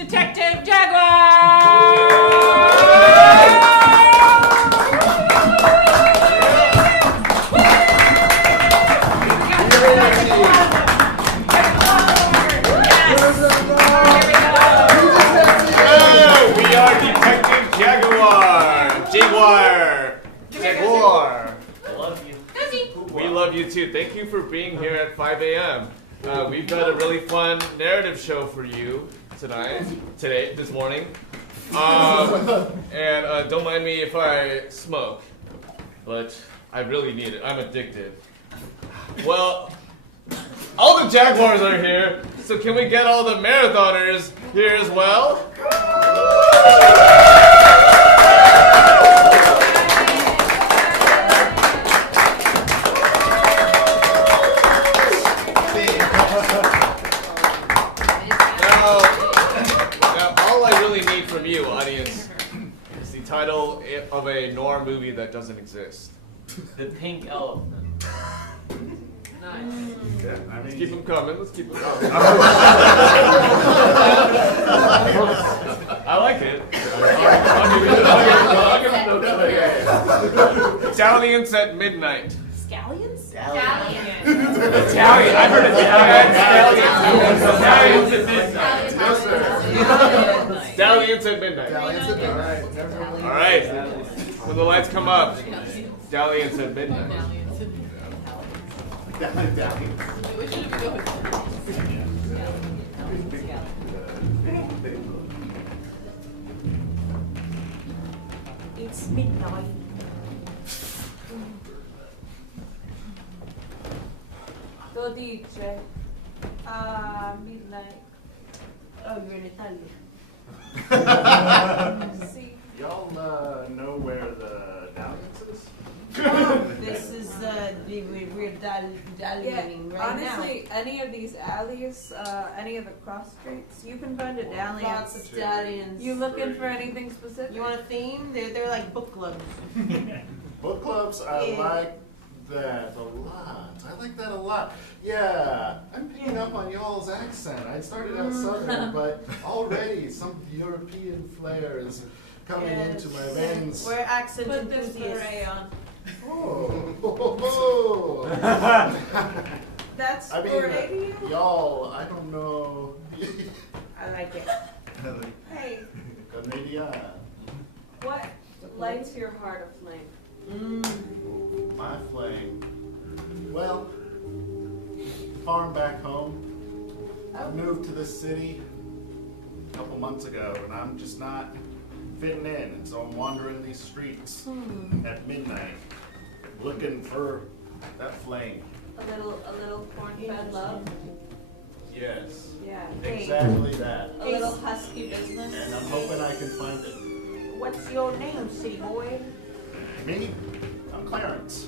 Detective Jaguar! We are Detective Jaguar. Jaguar. Love you. We love you too. Thank you for being here at 5 a.m. We've got a really fun narrative show for you this morning. And don't mind me if I smoke, but I really need it. I'm addicted. Well, all the Jaguars are here, so can we get all the marathoners here as well? Now, all I really need from you, audience, is the title of a noir movie that doesn't exist. The Pink Elephant. Nice. Yeah, let's keep them coming. Let's keep them coming. I like it. Italians at midnight. Scallions? Italian. I heard Italians at midnight. No, sir. Stallions at midnight. All right. When the lights come up, Stallions at midnight. It's midnight. Lo dice midnight. Oh, you're in Italy. See, Y'all know where the Dalliance is? this is we're dallying right honestly, any of these alleys, any of the cross streets, you can find a now. Lots dalliance. of dalliance. You looking for anything specific? You want a theme? They're like book clubs. Book clubs, I Yeah. like that a lot. I like that a lot. Yeah, I'm picking up on y'all's accent. I started out southern, but already some European flair is coming into my veins. We're accent Put this enthusiasts. beret on. Oh. That's I mean, beret to you? y'all, I don't know. I like it. Hey, Canadian. what lights your heart aflame? My flame. Well, farm back home. I moved to this city a couple months ago, and I'm just not fitting in, and so I'm wandering these streets at midnight, looking for that flame. A little corn-fed love. Yes, Yeah. exactly that. A little husky business. And I'm hoping I can find it. What's your name, city boy? Me? I'm Clarence.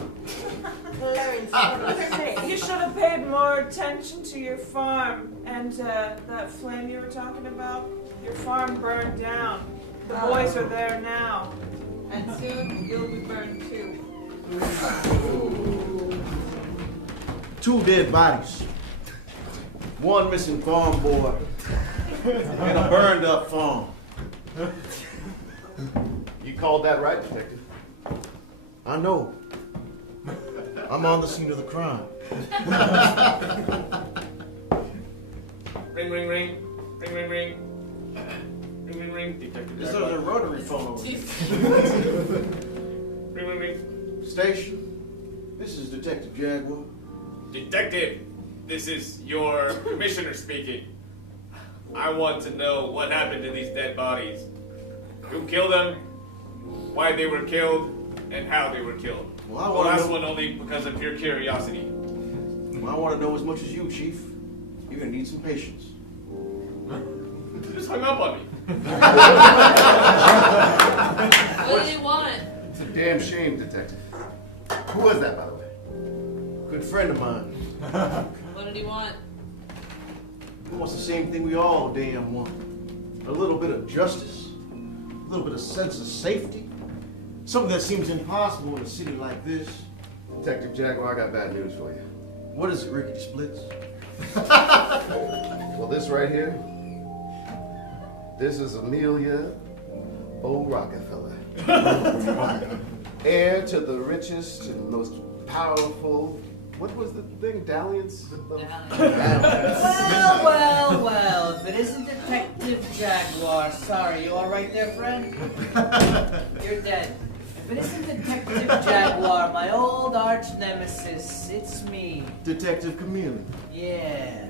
Clarence. You should have paid more attention to your farm and that flame you were talking about. Your farm burned down. The boys are there now. And soon you'll be burned too. 2 dead bodies. 1 missing farm boy. And a burned up farm. You called that right, detective? I know. I'm on the scene of the crime. Ring, ring, ring. Ring, ring, ring. Ring, ring, ring. Detective This is Jaguar. a rotary phone over here. Ring, ring, ring. Station, this is Detective Jaguar. Detective, this is your commissioner speaking. I want to know what happened to these dead bodies. Who killed them, why they were killed, and how they were killed. Well, I The wanna last know- one only because of pure curiosity. Well, I want to know as much as you, Chief. You're going to need some patience. You just hung up on me. What do you want? It's a damn shame, detective. Who was that, by the way? Good friend of mine. What did he want? He wants the same thing we all damn want. A little bit of justice. A little bit of sense of safety. Something that seems impossible in a city like this. Detective Jaguar, I got bad news for you. What is it, Rickety Splits? Well, this right here, This is Amelia O. Rockefeller, heir to the richest and most powerful. What was the thing? Dalliance? Well, if it isn't Detective Jaguar, sorry, you all right there, friend? You're dead. If it isn't Detective Jaguar, my old arch nemesis, it's me. Detective Chameleon. Yeah.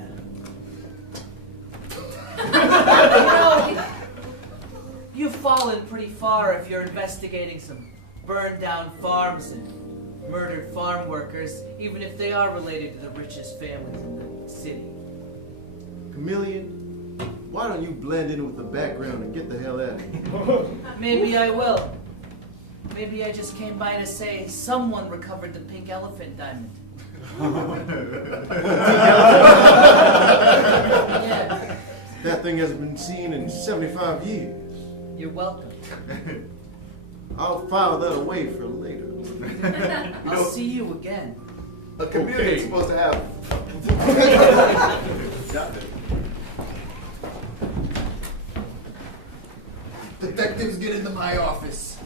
You know, you've fallen pretty far if you're investigating some burned down farms and murdered farm workers, even if they are related to the richest families in the city. Chameleon, why don't you blend in with the background and get the hell out of here? Maybe I will. Maybe I just came by to say someone recovered the pink elephant diamond. Yeah. That thing hasn't been seen in 75 years. You're welcome. I'll file that away for later. I'll see you again. A chameleon's supposed to have. Detectives, get into my office.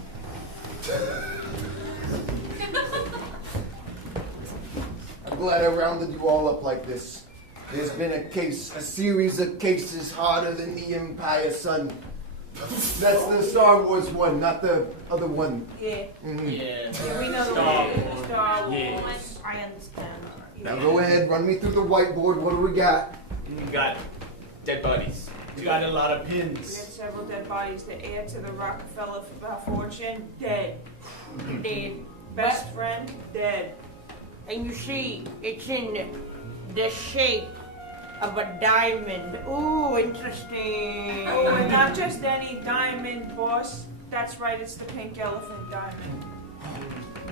I'm glad I rounded you all up like this. There's been a series of cases harder than the Empire, son. That's the Star Wars one, not the other one. Yeah. Mm-hmm. Yeah, we know the Star one. Wars. Star Wars. Yes. I understand. Now go ahead, run me through the whiteboard. What do we got? We got dead bodies. We got a lot of We had pins. several dead bodies. The heir to the Rockefeller fortune, dead. Dead. Best friend, dead. And you see, it's in the shape of a diamond. Ooh, interesting. Oh, and not just any diamond, boss. That's right, it's the pink elephant diamond.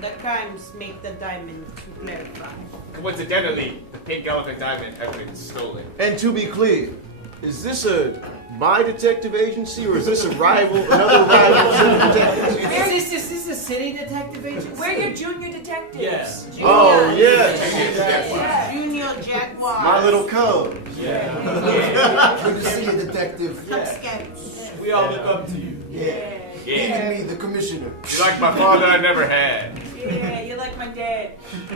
The crimes make the diamond to clarify. Coincidentally, the pink elephant diamond has been stolen. And to be clear, is this my detective agency or is this another rival city detectives? Is this a city detective agency? We're your junior detectives. Yes. Junior, Oh, yes. Yeah. Junior Jaguar. My little cubs. Yeah. Good to see you, detective. Cub Scouts. We all look up to you. Yeah. Yeah. Even me, the commissioner. You like my father I never had. Yeah, you're like my dad.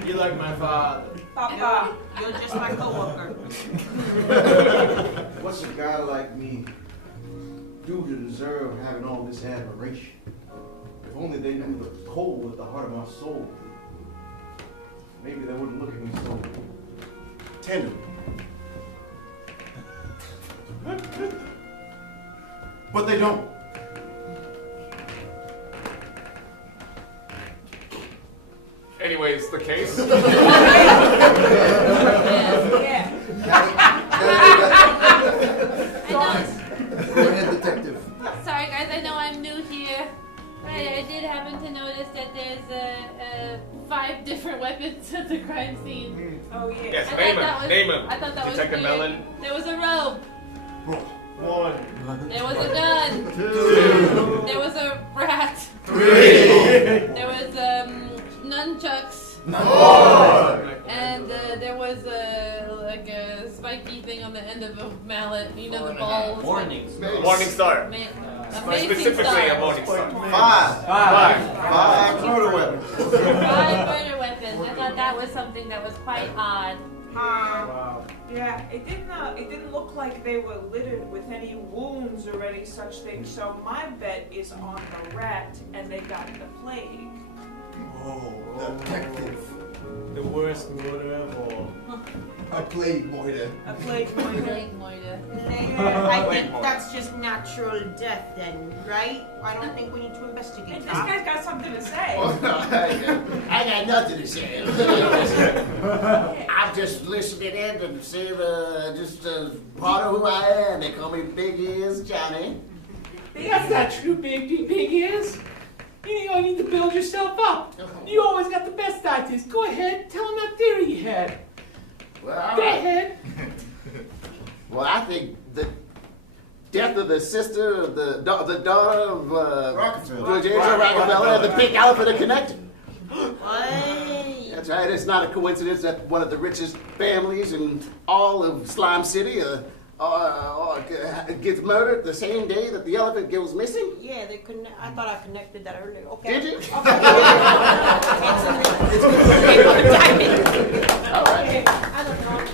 You like my father. Papa. You're just my coworker. What's a guy like me do to deserve having all this admiration? If only they knew the coal at the heart of my soul. Maybe they wouldn't look at me so tenderly. But they don't. Anyways, the case. Yeah. Go ahead, detective. Sorry guys, I know I'm new here. I did happen to notice that there's 5 different weapons at the crime scene. Oh, yeah. Yes, I name thought that him. was- Name him. I thought that Detective was weird. Mellon. There was a robe. 1, There was a gun. 2, There was a rat. 3, There was nunchucks. 4. And there was like a spiky thing on the end of a mallet. You know, the balls. Warnings. Morning Star. Amazing Specifically star. a Morning Star. 5 murder weapons. 5 murder weapons. I thought that was something that was quite odd. Wow. Yeah, it didn't look like they were littered with any wounds or any such thing, so my bet is on the rat and they got the plague. Oh, detective. The worst murder of all. I played Moira. A plague moiter. Plague moiter. I think that's just natural death then, right? I don't think we need to investigate This that. guy's got something to say. I got nothing to say. I'm just listening in to see just part of who I am. They call me Big Ears Johnny. That's not true, big ears. You don't need to build yourself up. You always got the best ideas. Go ahead, tell them that theory you had. Well, Go ahead. well, I think the death of the sister of the daughter of Rockefeller. James Rockefeller and the pink elephant are connected. What? That's right. It's not a coincidence that one of the richest families in all of Slime City gets murdered the same day that the elephant goes missing? Yeah, they couldn't. I thought I connected that earlier. Okay. Did you? Okay. Okay. I don't know.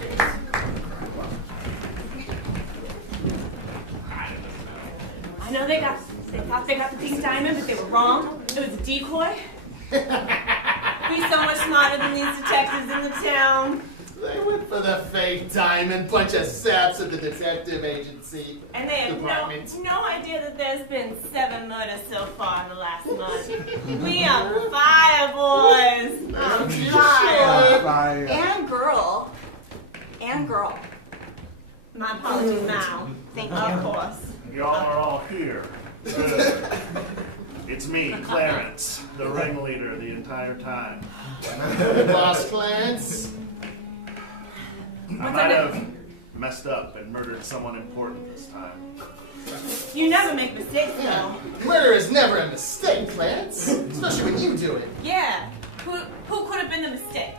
I know they thought they got the pink diamond, but they were wrong. It was a decoy. He's so much smarter than these detectives in the town. They went for the fake diamond, bunch of saps of the detective agency. And they have department. no idea that there's been 7 murders so far in the last month. We are fire, boys. On fire. Fire. And girl. My apologies now. Thank you, of course. Y'all are all here. Good. It's me, Clarence, the ringleader the entire time. Boss Clarence. I might have messed up and murdered someone important this time. You never make mistakes, though. Murder is never a mistake, Clarence. Especially when you do it. Yeah. Who could have been the mistake?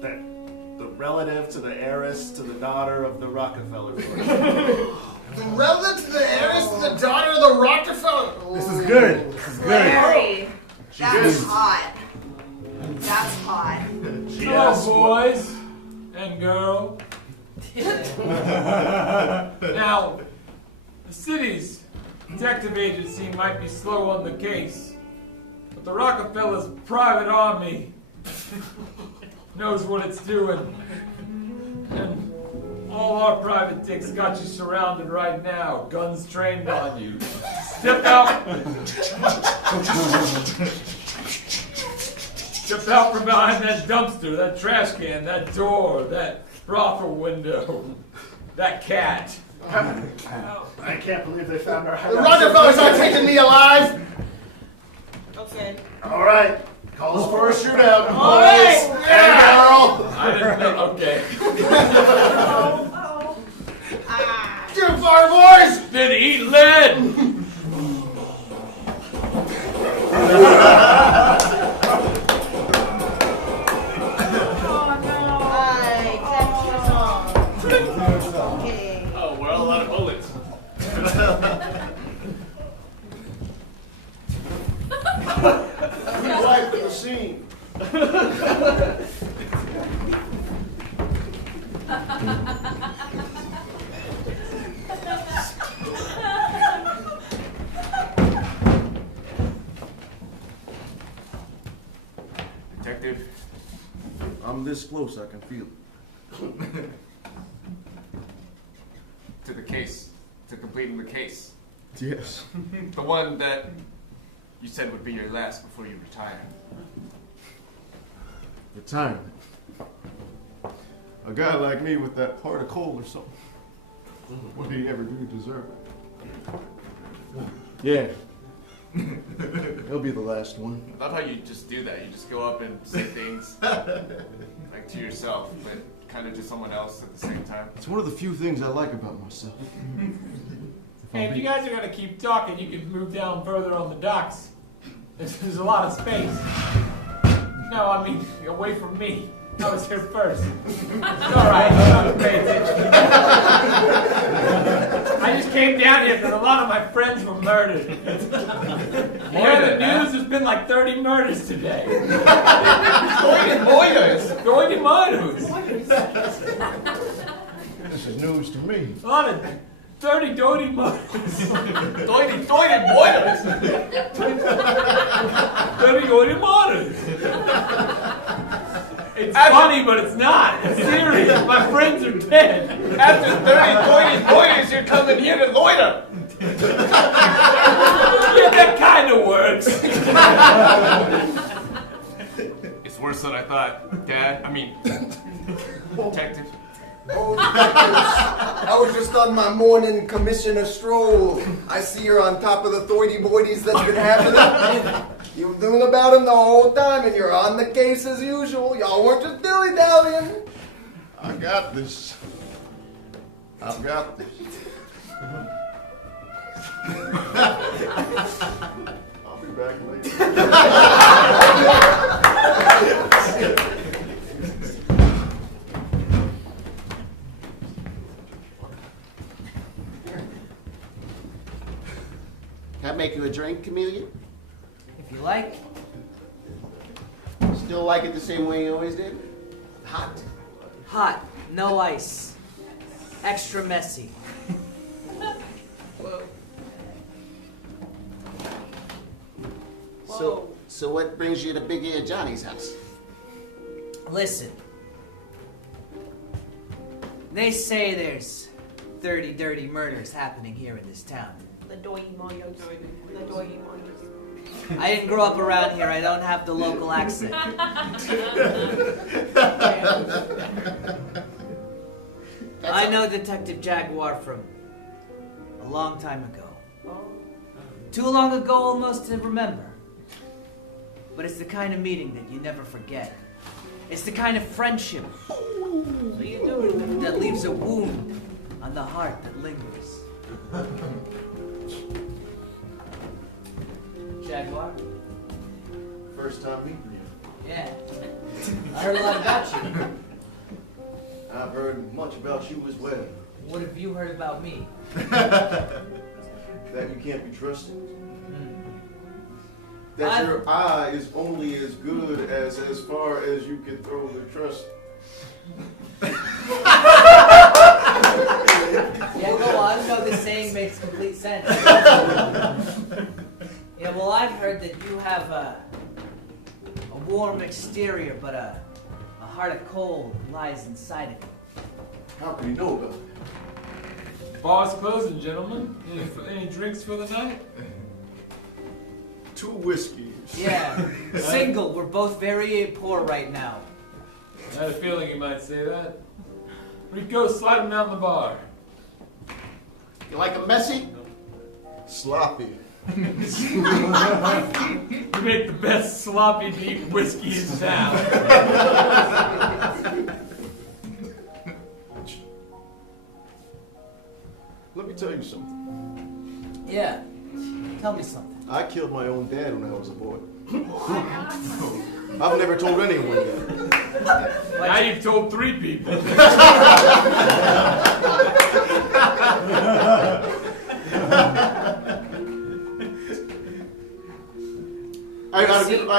The relative to the heiress to the daughter of the Rockefeller family. The relative to the heiress to the daughter of the Rockefeller. This is good. This is good. Larry, She that's is. hot. That's hot. She Hello, asked what- boys and girl. Now, the city's detective agency might be slow on the case, but the Rockefeller's private army knows what it's doing. And all our private dicks got you surrounded right now, guns trained on you. Step out. Step out from behind that dumpster, that trash can, that door, that brothel window, that cat. I can't believe they found our The hideout. Rockefellers aren't taking me alive. Okay. All right, calls for a shootout. All right. Boys Yeah. and girl. I didn't think, okay. Too far, boys. Did eat lead! Okay. Oh, we're all out of bullets. Wipe the machine. Detective, I'm this close, I can feel it. to the case. To completing the case. Yes. The one that you said would be your last before you retire. Retirement. A guy like me with that heart of coal or something. What did he ever do to deserve it? Yeah. He'll be the last one. I love how you just do that. You just go up and say things like to yourself, but kind of to someone else at the same time. It's one of the few things I like about myself. Hey, if you guys are gonna keep talking, you can move down further on the docks. There's a lot of space. No, I mean, away from me. I was here first. Alright, I'm not gonna pay attention. I just came down here because a lot of my friends were murdered. You hear the news? There's been like 30 murders today. 30 murders! This is news to me. A lot of dirty murders. Doity boilers! Dirty murders. It's funny, but it's not. It's serious. My friends are dead. After 30 boilers, you're coming here to loiter! Yeah, that kind of works. It's worse than I thought, Dad. I mean, Detective. Oh, detectives. I was just on my morning commissioner stroll. I see you're on top of the hoity-boities that's been happening. You've known about them the whole time, and you're on the case as usual. Y'all weren't just dilly-dallying. I got this. I've got this. I'll be back later. Can I make you a drink, Chameleon? If you like. Still like it the same way you always did? Hot. Hot, no ice. Extra messy. Whoa. So what brings you to Big Ear Johnny's house? Listen. They say there's 30 dirty murders happening here in this town. The doy moyos. The doy moyos. I didn't grow up around here. I don't have the local accent. I know Detective Jaguar from a long time ago. Too long ago almost to remember. But it's the kind of meeting that you never forget. It's the kind of friendship that leaves a wound on the heart that lingers. Jaguar? First time meeting you. Yeah. I heard a lot about you. I've heard much about you as well. What have you heard about me? That you can't be trusted. That your eye is only as good as far as you can throw the trust. Yeah, go on. No, this saying makes complete sense. Yeah, well, I've heard that you have a warm exterior, but a heart of cold lies inside of you. How can you know about it? Bar's closing, gentlemen. Any drinks for the night? 2 whiskeys. Yeah, single. We're both very poor right now. I had a feeling you might say that. Rico, slide him down the bar. You like a messy? Sloppy. You make the best sloppy deep whiskey in town. Let me tell you something. Yeah, tell me something. I killed my own dad when I was a boy. I've never told anyone that. Now you've told 3 people. I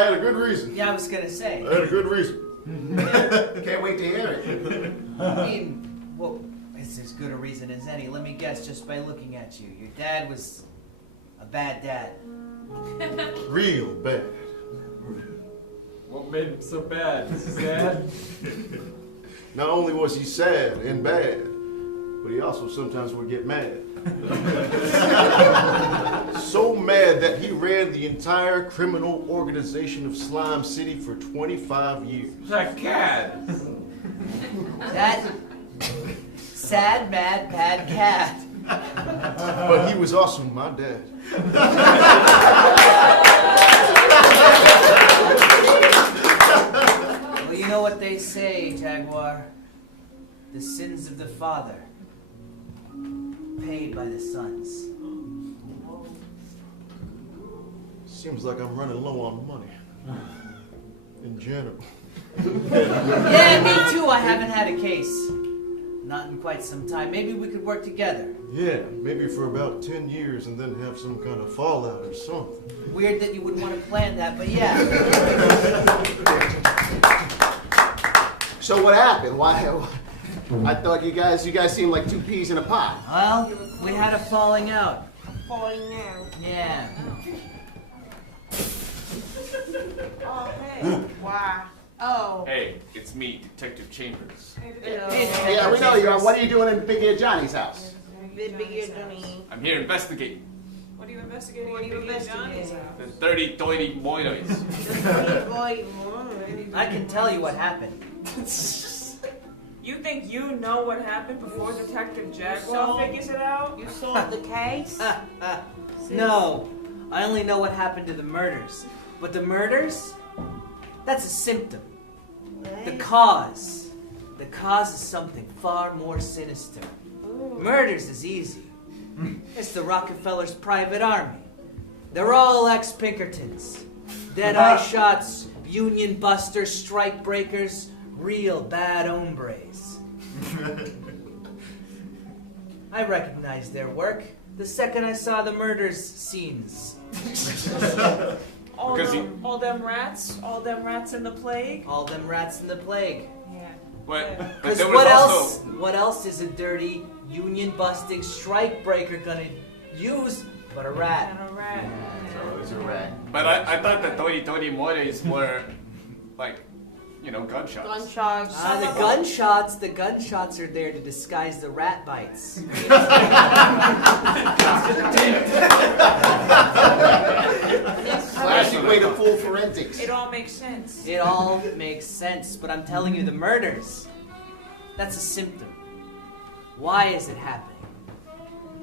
had a good reason. Yeah, I was gonna say. I had a good reason. Can't wait to hear it. I mean, well, it's as good a reason as any. Let me guess, just by looking at you. Your dad was a bad dad. Real bad. What made him so bad? Sad? Not only was he sad and bad, but he also sometimes would get mad. So mad that he ran the entire criminal organization of Slime City for 25 years. That cat. That sad, mad, bad cat. But he was also my dad. Well, you know what they say, Jaguar. The sins of the father paid by the sons. Seems like I'm running low on money. In general. Yeah, me too. I haven't had a case. Not in quite some time. Maybe we could work together. Yeah, maybe for about 10 years and then have some kind of fallout or something. Weird that you would want to plan that, but yeah. So what happened? Why? I thought you guys seemed like 2 peas in a pod. Well, we had a falling out. Falling out. Yeah. Oh, hey. Wow. Oh. Hey, it's me, Detective Chambers. Yeah, we know you are. What are you doing in Big Ear Johnny's house? Big Johnny. I'm here investigating What are you investigating? What are you in Big Ear Johnny's investigating? the 30 doity moinos. Boy, I can tell you what happened. You think you know what happened before Detective Jaguar figures it out? you solved the case? No, I only know what happened to the murders. But the murders? That's a symptom. The cause is something far more sinister. Murders is easy. It's the Rockefellers' private army. They're all ex-Pinkertons. Dead-eye shots, union busters, strike breakers, real bad hombres. I recognize their work. The second I saw the murders scenes. All Because them rats in the plague. All them rats in the plague. Yeah. But Because there was also... what else is a dirty, union-busting strike breaker gonna use but a rat? And a rat. So it's a rat. But I thought the Tori Mores were, like, gunshots. Gunshots. The gunshots are there to disguise the rat bites. Classic way to fool forensics. It all makes sense. It all makes sense, but I'm telling you, the murders, that's a symptom. Why is it happening?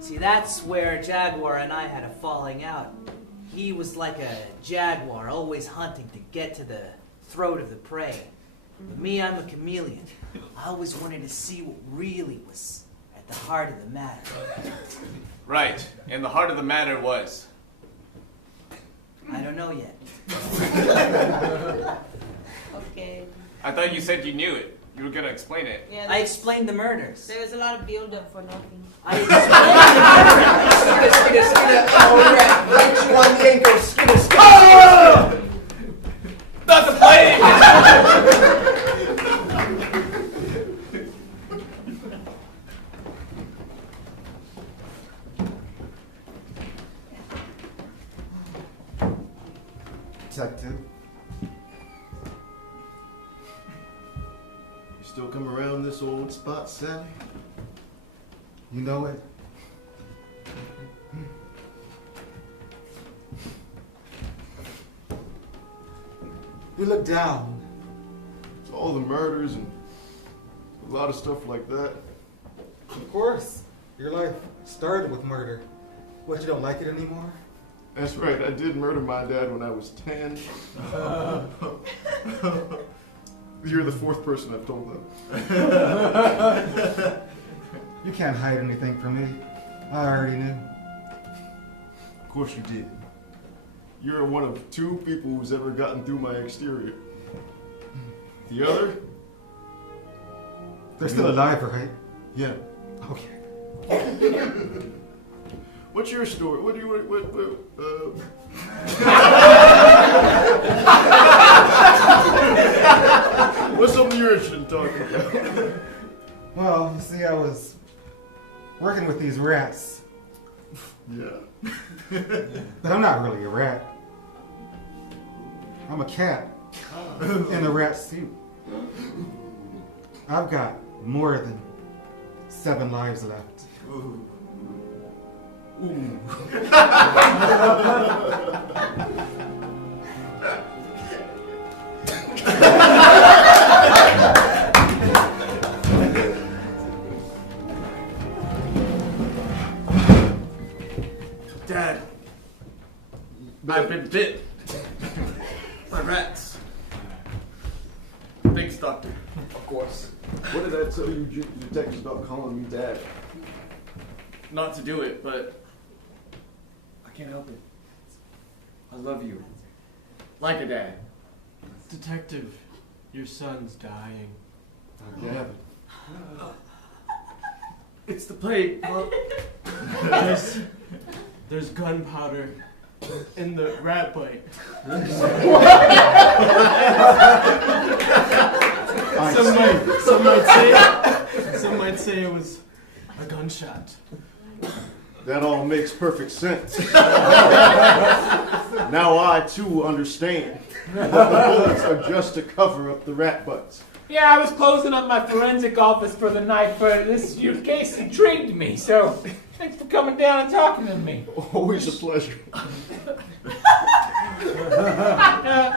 See, that's where Jaguar and I had a falling out. He was like a jaguar, always hunting to get to the throat of the prey. But me, I'm a chameleon. I always wanted to see what really was at the heart of the matter. Right, and the heart of the matter was... I don't know yet. Okay. I thought you said you knew it. You were gonna explain it. Yeah, I explained the murders. there was a lot of build-up for nothing. I explained the murders. Oh, rat. Which one ain't go skinner? Not the plane! Detective. You still come around this old spot, Sally? You know it. You look down. It's all the murders and a lot of stuff like that. Of course. Your life started with murder. What, you don't like it anymore? That's right, I did murder my dad when I was 10. You're the fourth person I've told that. You can't hide anything from me. I already knew. Of course you did. You're one of 2 people who's ever gotten through my exterior. The other? They're still alive, right? Yeah. Okay. What's your story? What's something you're interested in talking about? Well, you see, I was working with these rats. Yeah. But I'm not really a rat. I'm a cat in a rat suit. I've got more than 7 lives left. Ooh. Dad, I've been bit by rats. Thanks, Doctor. Of course. What did I tell you detectives about calling me Dad? Not to do it, but I can't help it. I love you. Like a dad. Detective, your son's dying. Yeah. It's the plague. Well, There's gunpowder in the rat bite. Some might say it was a gunshot. That all makes perfect sense. Now I too understand. The bullets are just to cover up the rat butts. Yeah, I was closing up my forensic office for the night, but your case intrigued me, so thanks for coming down and talking to me. Always a pleasure.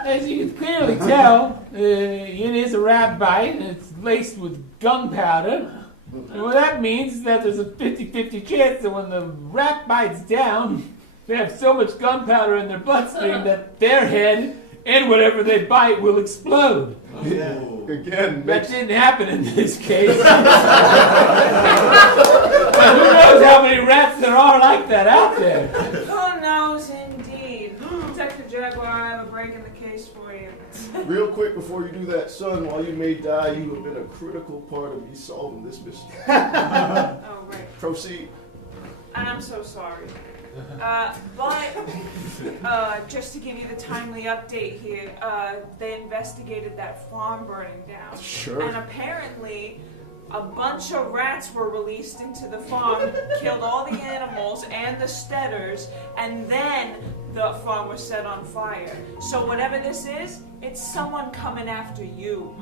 As you can clearly tell, it is a rat bite, and it's laced with gunpowder. And what that means is that there's a 50-50 chance that when the rat bites down, they have so much gunpowder in their bloodstream that their head and whatever they bite will explode. Yeah. Again, that didn't happen in this case. But who knows how many rats there are like that out there? Who knows, indeed. Detective Jaguar, I have a break in the case for you. real quick before you do that, son, while you may die, you have been a critical part of me solving this mystery. Oh, right. Proceed. And I'm so sorry. Just to give you the timely update here, they investigated that farm burning down. Sure. And apparently, a bunch of rats were released into the farm, killed all the animals and the steaders, and then the farm was set on fire. So whatever this is, it's someone coming after you.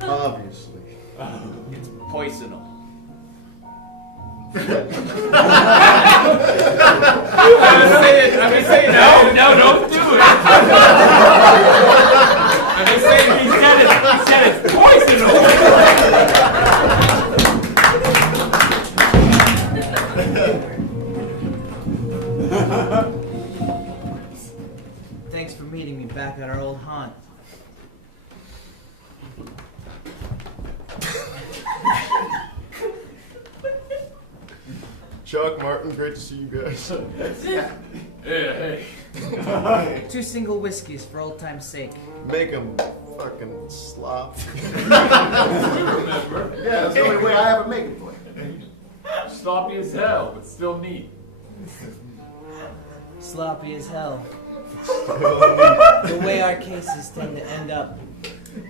Obviously. It's poisonal. I've been saying no, don't do it. I've been saying he said it's poisonal. Thanks for meeting me back at our old haunt. Chuck, Martin, great to see you guys. Hey. Two single whiskeys for old time's sake. Make them fucking slop. Yeah, that's the only way I ever make it for you. Sloppy as hell, but still neat. Sloppy as hell. The way our cases tend to end up.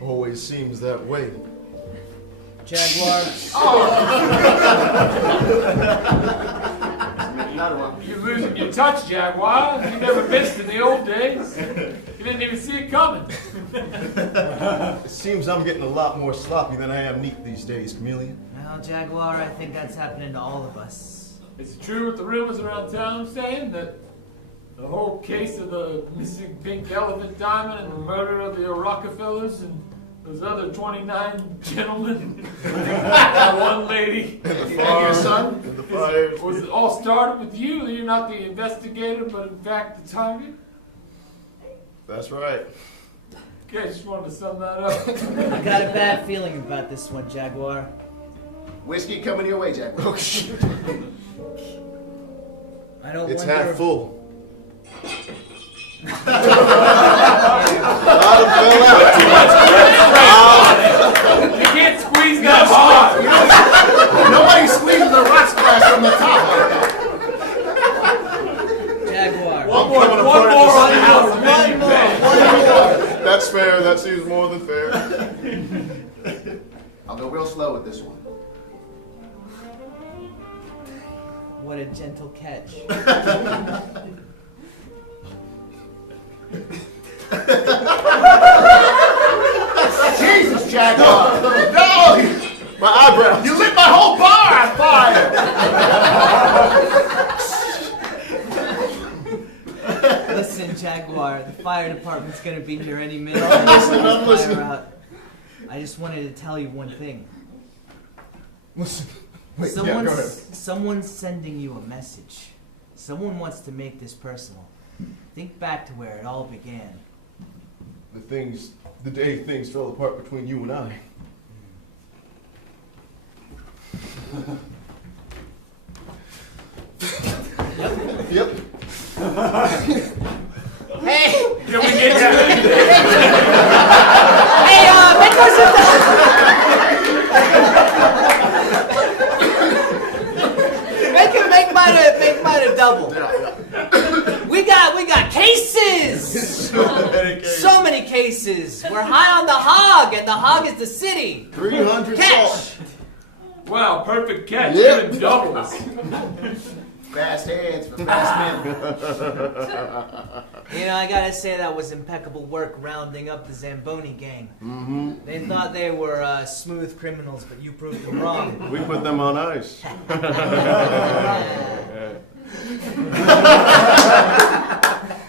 Always seems that way. Jaguar. You're losing your touch, Jaguar. You never missed in the old days. You didn't even see it coming. It seems I'm getting a lot more sloppy than I am neat these days, Chameleon. Well, Jaguar, I think that's happening to all of us. Is it true what the rumors around town saying that the whole case of the missing pink elephant diamond and the murder of the Rockefellers and those other 29 gentlemen, that one lady, And your son? And the fire. Was it all started with you? You're not the investigator, but in fact the target? That's right. Okay, just wanted to sum that up. I got a bad feeling about this one, Jaguar. Whiskey coming your way, Jack. Oh, shit. I don't It's wonder... half full. A lot of fell out. You can't squeeze that hard. Nobody squeezes a rock splash from the top like that. Jaguar. One more on the house. One more. That's fair. That seems more than fair. I'll go real slow with this one. What a gentle catch. Jesus, Jaguar! No! My eyebrows. You lit my whole bar on fire! Listen, Jaguar, the fire department's gonna be here any minute. I'm listening. I just wanted to tell you one thing. Listen. Wait, yeah, go ahead. Someone's sending you a message. Someone wants to make this personal. Think back to where it all began. The day things fell apart between you and I. Yep. Hey! Can we get you? Hey, make us make mine a double. We got cases. So many cases. We're high on the hog, and the hog is the city. 300 Catch. salt. Wow, perfect catch. Yep. Even doubles. Fast hands for fast men. You know, I gotta say that was impeccable work rounding up the Zamboni gang. Mm-hmm. They thought they were smooth criminals, but you proved them wrong. We put them on ice.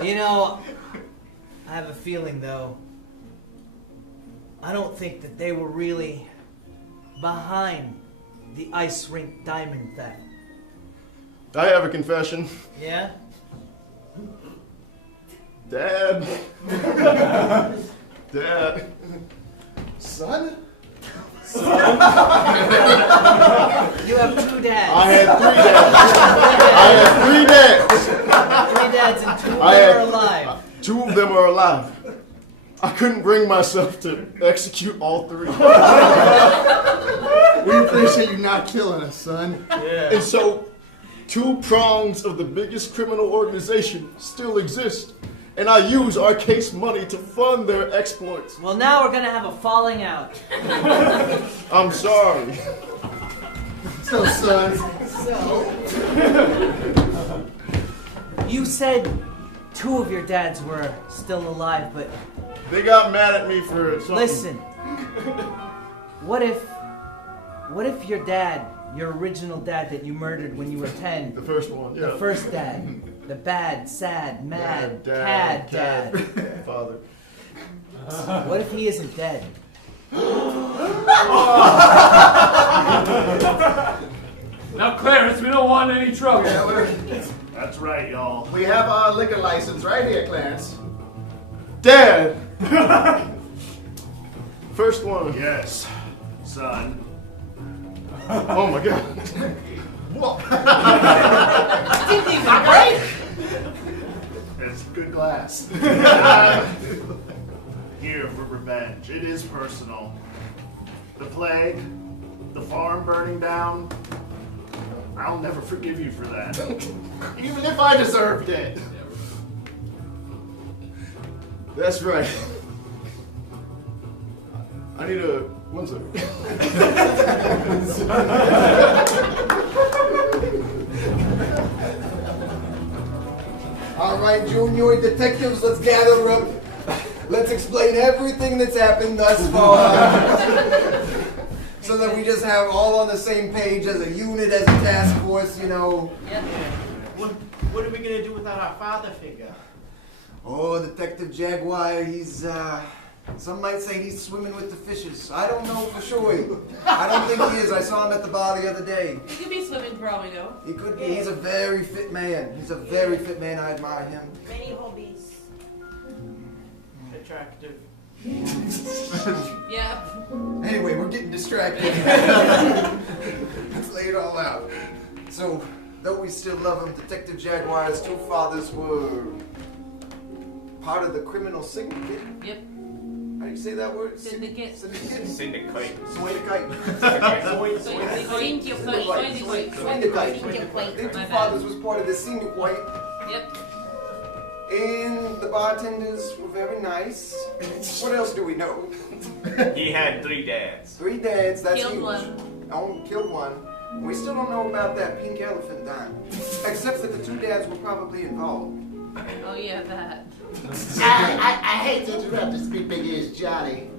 You know, I have a feeling, though, I don't think that they were really behind the ice rink diamond theft. I have a confession. Yeah? Dad. Dad. Son? You have two dads. I had 3 dads. I had 3 dads. 3 dads and 2 of them are alive. 2 of them are alive. I couldn't bring myself to execute all three. We appreciate you not killing us, son. Yeah. And so, 2 prongs of the biggest criminal organization still exist, and I use our case money to fund their exploits. Well, now we're gonna have a falling out. I'm sorry. So, son. You said 2 of your dads were still alive, but They got mad at me for something. listen. What if your dad, your original dad that you murdered when you were 10, The first one, yeah. the first dad, the bad, sad, mad, Dad, dad. Father. What if he isn't dead? Now, Clarence, we don't want any trouble. That's right, y'all. We have our liquor license right here, Clarence. Dad! First one. Yes, son. Oh my god. It's good glass. I'm here for revenge. It is personal. The plague, the farm burning down. I'll never forgive you for that. Even if I deserved it. That's right. I need a... One second. All right, Junior detectives, let's gather up. Let's explain everything that's happened thus far. So that we just have all on the same page as a unit, as a task force, you know. Yeah. What are we gonna do without our father figure? Oh, Detective Jaguar, he's, some might say he's swimming with the fishes. I don't know for sure. I don't think he is. I saw him at the bar the other day. He could be swimming for all we know. He could be. He's a very fit man. He's a very fit man. I admire him. Many hobbies. Attractive. Yeah. Anyway, we're getting distracted. Let's lay it all out. So, though we still love him, Detective Jaguar's 2 fathers were part of the criminal syndicate. Yep. How do you say that word? Syndicate. Syndicate. Syndicate. Syndicate. Their 2 fathers was part of the syndicate. Yep. And the bartenders were very nice. What else do we know? He had 3 dads. 3 dads, that's Killed huge. one. Oh, killed one. We still don't know about that pink elephant dime. Except that the 2 dads were probably involved. Oh yeah, that. I hate to interrupt this big ears Johnny.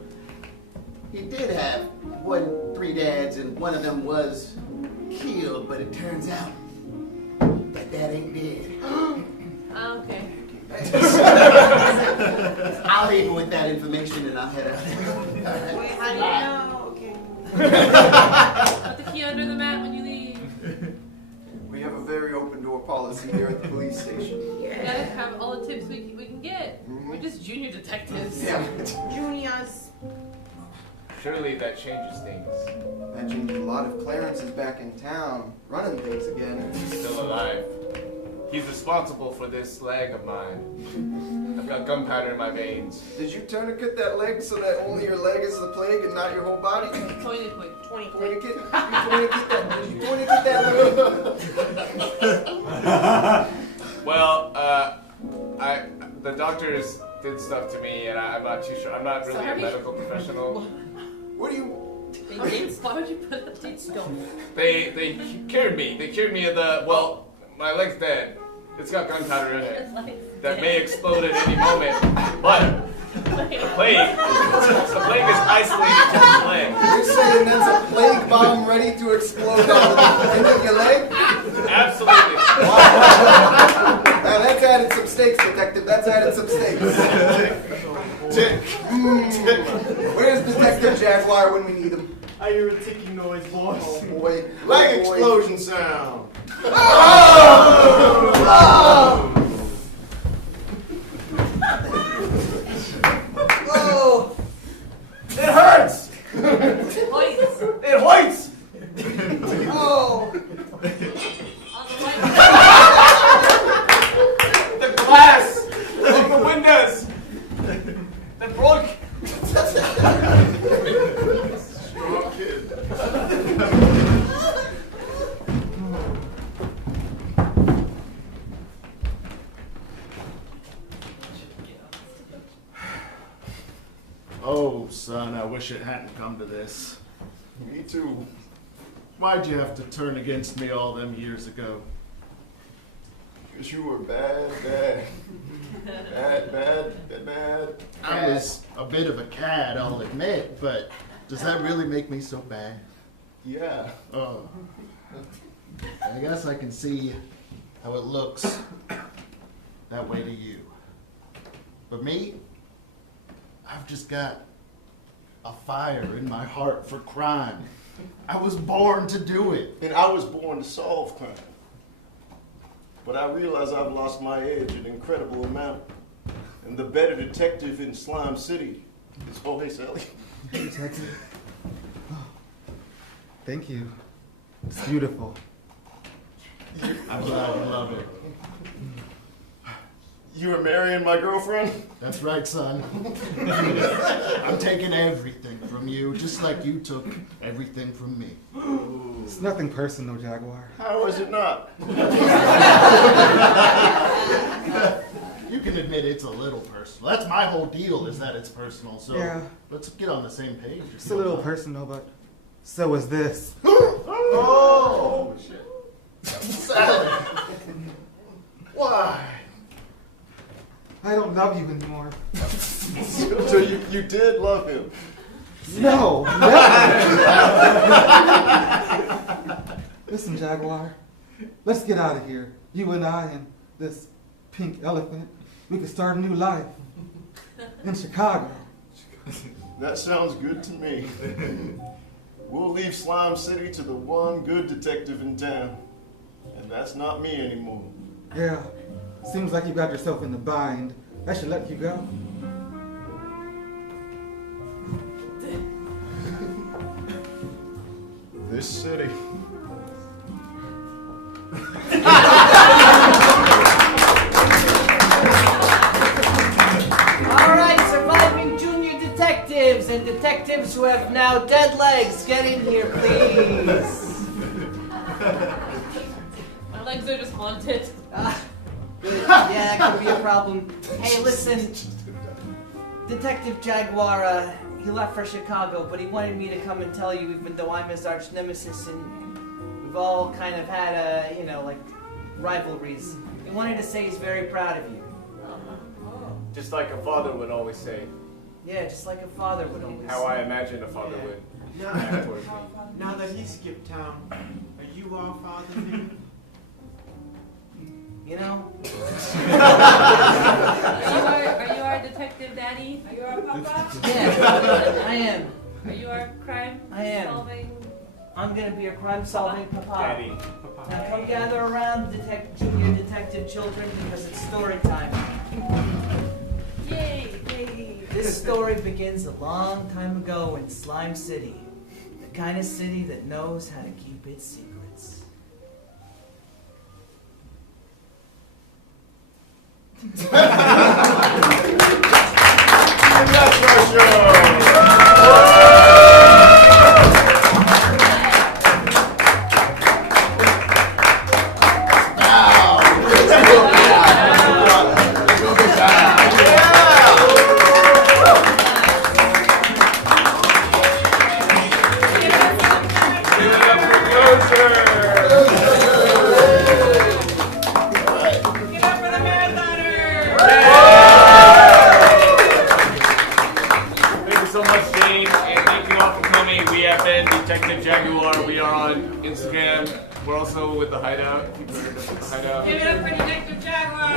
He did have 3 dads, and one of them was killed, but it turns out that dad ain't dead. Okay. I'll leave him with that information and I'll head out. Wait, how do you know? Okay. Put the key under the mat when you leave. We have a very open door policy here at the police station. We gotta have all the tips we can get. We're just junior detectives. Yeah. Juniors. Surely that changes things. That changes a lot. If Clarence is back in town, running things again. Still alive. He's responsible for this leg of mine. I've got gunpowder in my veins. Did you tourniquet that leg so that only your leg is the plague and not your whole body? Tourniquet. Tourniquet? Did you tourniquet that leg? Well, the doctors did stuff to me, and I'm not too sure. I'm not really a medical professional. What do you? Why would you put the tits down? They cured me. They cured me of the my leg's dead. It's got gunpowder in it that may explode at any moment. But the plague is isolated to the leg. You're saying that's a plague bomb ready to explode into your leg? Absolutely. Now that's added some stakes, detective. That's added some stakes. Where's Detective Jaguar when we need him? I hear a ticking noise, boss. Oh boy. Leg explosion sound. Oh! Oh! It hurts! Hoist. It hoits! Oh! The glass of the windows that broke son. I wish it hadn't come to this. Me too. Why'd you have to turn against me all them years ago? Because you were bad. Bad. I was a bit of a cad, I'll admit, but does that really make me so bad? Yeah. Oh. I guess I can see how it looks that way to you. But me, I've just got a fire in my heart for crime. I was born to do it. And I was born to solve crime. But I realize I've lost my edge an incredible amount. And the better detective in Slime City is Jorge Sally. Detective. Oh, thank you. It's beautiful. I'm glad you love it. You are marrying my girlfriend? That's right, son. I'm taking everything from you, just like you took everything from me. It's nothing personal, Jaguar. How is it not? You can admit it's a little personal. That's my whole deal, is that it's personal. So Yeah. let's get on the same page. It's a little personal, but so is this. Oh, shit. Sally. Why? I don't love you anymore. So you did love him? No, never. Listen, Jaguar, let's get out of here. You and I and this pink elephant, we could start a new life in Chicago. That sounds good to me. We'll leave Slime City to the one good detective in town. And that's not me anymore. Yeah, seems like you got yourself in a bind. I should let you go. This city. All right, surviving junior detectives and detectives who have now dead legs, get in here, please. My legs are just haunted. Good. Yeah, that could be a problem. Hey, listen, Detective Jaguar, he left for Chicago, but he wanted me to come and tell you, even though I'm his arch nemesis and we've all kind of had, like rivalries. He wanted to say he's very proud of you. Just like a father would always say. Yeah, just like a father would always How say. I imagine a father would act towards me. Now that he skipped town, are you our father now? You know? Are you our detective daddy? Are you our papa? Yeah, I am. Are you our crime solving? I'm gonna be your crime-solving papa. Daddy. Now come gather around, junior detective children, because it's story time. Yay! This story begins a long time ago in Slime City. The kind of city that knows how to keep its secrets. That's our show! Detective Jaguar. We are on Instagram. We're also with the Hideout. If you've heard of the Hideout. Give it up for Detective Jaguar!